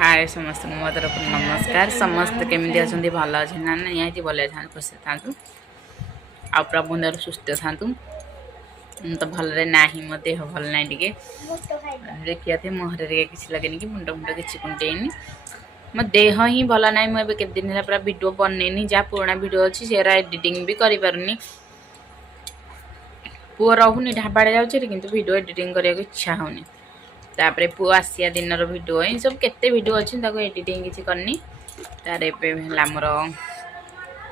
हाय समस्त मो तरफ नमस्कार समस्त केमी अच्छा भल अच्छे ना निहाती भले था खुशी था आ प्रभुंदर सुस्थ था तो भलरे ना मो देह भल ना टे देखिए थे मुहर किसी लगे कि मुंड मुंड किसी कुंटेनी मो देह ही भल ना मुझे केते दिन है पूरा वीडियो बनईनी जहाँ पुराना वीडियो अच्छी सेरा एडिटिंग भी करें पुआ रोनी ढाबाड़े जाऊँ कि वीडियो एडिटिंग करने को इच्छा होनी तापर पुआ आसिया दिन भिडियो ये सब केते भिडियो अच्छी एडिटिंग किसी करनी तार एमर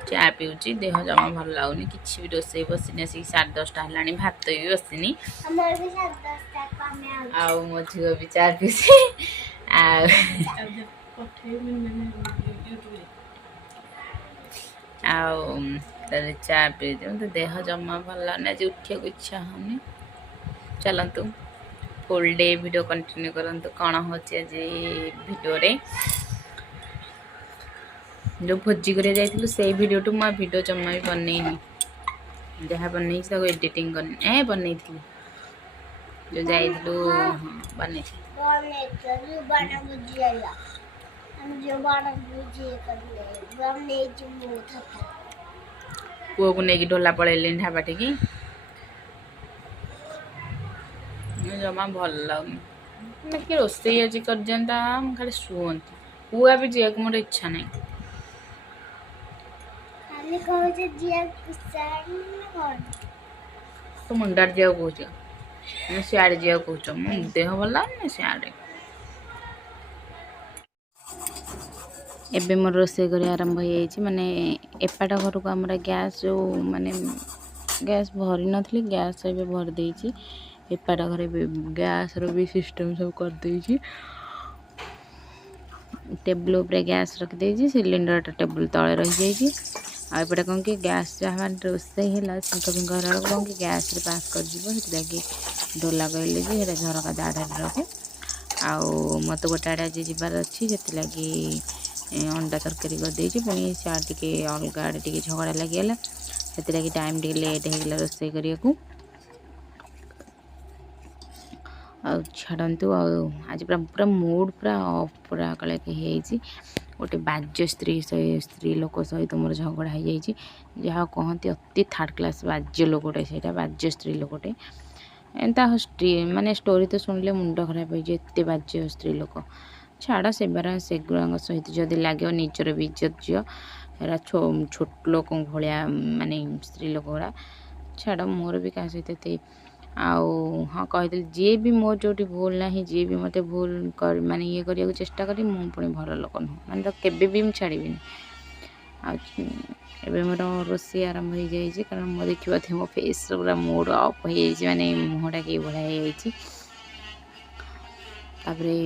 चा पीऊँगी देह जमा भल लगुनि कि रोसे बसनी आसिक 10:30 है भात भी बसनी मो झील भी चा पीछे चा पी तो देह जमा भल लगुनि आज उठा इच्छा होनी चलतु फुल डे वीडियो कंटिन्यू करंतु कौन होची आज वीडियो रे जो भोजी करे जाइथिलु से वीडियो टू मैं वीडियो जम्मा भी बनईनी जहाँ बनई सब एडिटिंग कर बनईथिलु जो जाइथिलु बनई पुओ को नहीं ढोला पड़े ढाबा टी जमा भल लगुनि कि रोसे आज कर खाली शुअंती पुआ भी जीवा मोर इच्छा नहीं तो मुंडार जीवा कह सियाड़े जीवा कह मो देह भल लगुनि सियाड़े एबे मोर रोसे कर आरंभ हो माने एपाट घर को आम गैस जो माने गैस भरी नथली गैस ए भर देइछि एपाट घर गैस री सिस्टम सब कर देइछि टेबल उपरे गैस रखी सिलिंडर टेबल तले रही जाइए आईपटे कौन कि गैस जहाँ रोसे है छिंक फिंक कौन कि गैस रे पास कर ढोला कहले जे झरका दाढ़ रखे आउ मत गोटे आड़े आज जबार अच्छी लगी अंडा तरकारी करदे पुणी सार टे अलग आड़े टे झगड़ा लगे से टाइम टे लेट होगा रोसे करने को छाड़ू आज पूरा मूड पूरा अफ पूरा कल गोटे बाज्य स्त्री लोक सहित मोर झगड़ा हो जाए जहाँ कहती अति थर्ड क्लास बाज्य लोकटे से बाज्य स्त्री लोकटे एंता माने स्टोरी तो शुणिले मुंड खराब होते बाज्य स्त्री लोक छाड़ से गुड़ा सहित जदि लगे निजर भी इज्जत झील एरा छोट लोक भाया माने स्त्री लोक गुड़ा छाड़ मोर भी क्या सहित आउ हाँ कही जी भी मोर जो भूल ना जी भी मत भूल कर माने ये करने को चेष्टा करी मु पुणी भल लोक नुह माने तो केबे भी मुझे छाड़बी एबे मोर रोसे आरंभ हो जाए कारण मो देखा थे मो फेस पूरा मूड अफ हो जाए माने मुहटा कई बढ़िया हो तापरे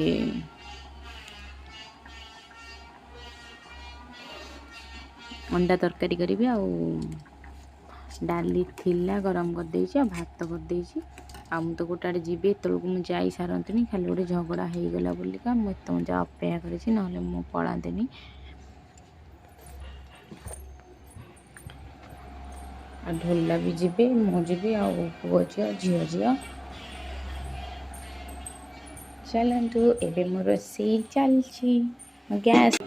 अंडा तरकारी करी आउ डाली थिला गरम कर देइछि भात कर देइछि आ मु तो गोटे आड़े जीबे एतलको मु जाई सारंतनी खाली गोटे झगड़ा हो गला बोलिका मु एत मजा अपेक्षा करिछि नहले मु पळांतेनी आ ढोला भी जीबे मु जीबे आ पुओ झियो झियो चलंतु एबे मोर से चलछि गैस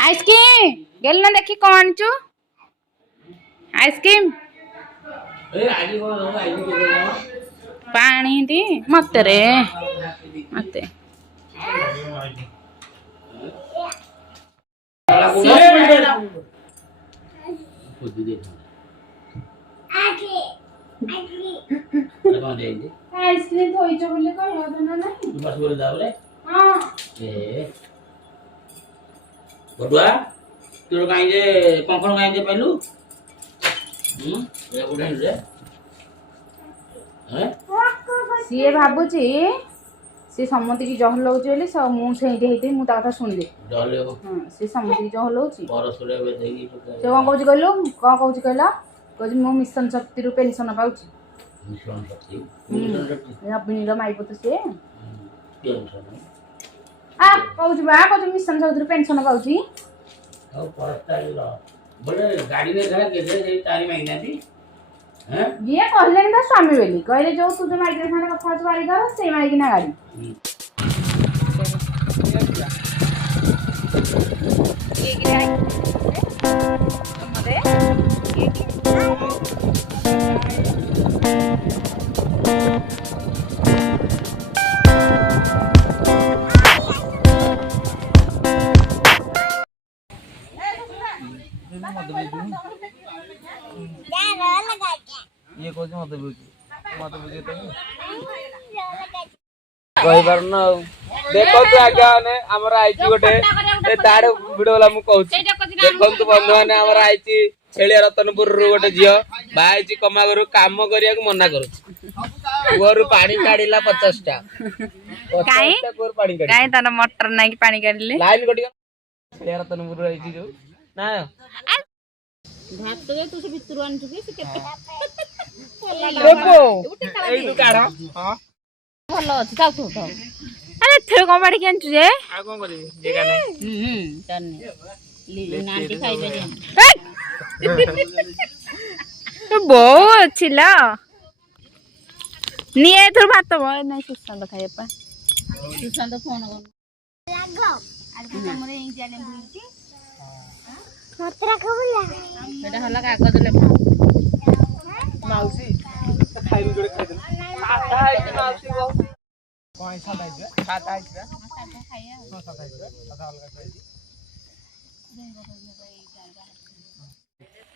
आइसक्रीम गेल ना देखी कौन चु आइसक्रीम पानी दी मत रे मत आइसक्रीम थोइछ बोले कहया देना नहीं बस बोले दाबरे हां ए बडुआ तोर काई जे कंखन काई जे पेलु ए बुढा रे हैं सीए भाबुची से सम्मति की जहल होउची बोली सब मु सेठी हेती मु ता कथा सुनली डले हां से सम्मति की जहल होउची परसुरे बे देगी से कोन कहउची कहलो कोन कहउची कहला कहउची मु मिशन शक्ति रु पेंशन पाउची मिशन शक्ति अबिनी रो माई पुत से पेंशन आ कहउची बा कहउची मिशन शक्ति रु पेंशन पाउची ଆଉ ପରସ୍ତା ବୋଲେ ଗାଡ଼ିରେ ଧର କେତେ ସେଇ ତାରି ମାଗିନାନ୍ତି ये कहले ता स्वामी बोली कहले जो तू जो माइक रे खाना कथा बारी कर से माइक ना गाड़ी ये कौन मत बुझे तो कहि पार न देखो तो आगे ने हमर आइची गोटे ए ताड़ वीडियो वाला मु कहू देखो तो बंधु माने हमर आइची छेलिया रतनपुर रु गोटे जियो बाइची कमागरु काम करिया को मना करू कुआरु पानी काढिला 50 टा काई कुआरु पानी काढी काई तन मोटर नाही की पानी काढिले लाइन कटी छेलिया रतनपुर आइची जो ना भात तो तू से भितर आन चुके से केते देखो एई तू काढ हां भलो अछि जाऊ तू तो अरे थे कोन बाडी केन जे आ कोन करी जेगा नै तन्ने ली नांटी खाइबे जे बो छिला निये थोर भात बो नै सुसंद खाइए पा सुसंद फोन कर लागो आज हमरे इ जाले बुइती मात्रा खबला बेटा हला कागज ले माउसी खाइबे जोड़े खाइ दे खाता है कि माउसी को कोई खाता है खाता है खाता खाइए खाता है खाता अलग खाइ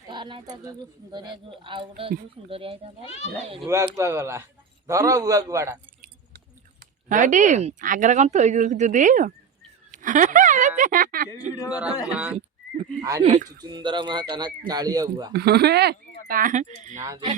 काना तो जो सुंदरिया जो आउडा जो सुंदरिया है बुआ कुआ गला धरो बुआ कुआडा हडी आगर कोन थोइ जदी सुंदर मा आने चुचुंदर मा तना कालिया बुआ ना दे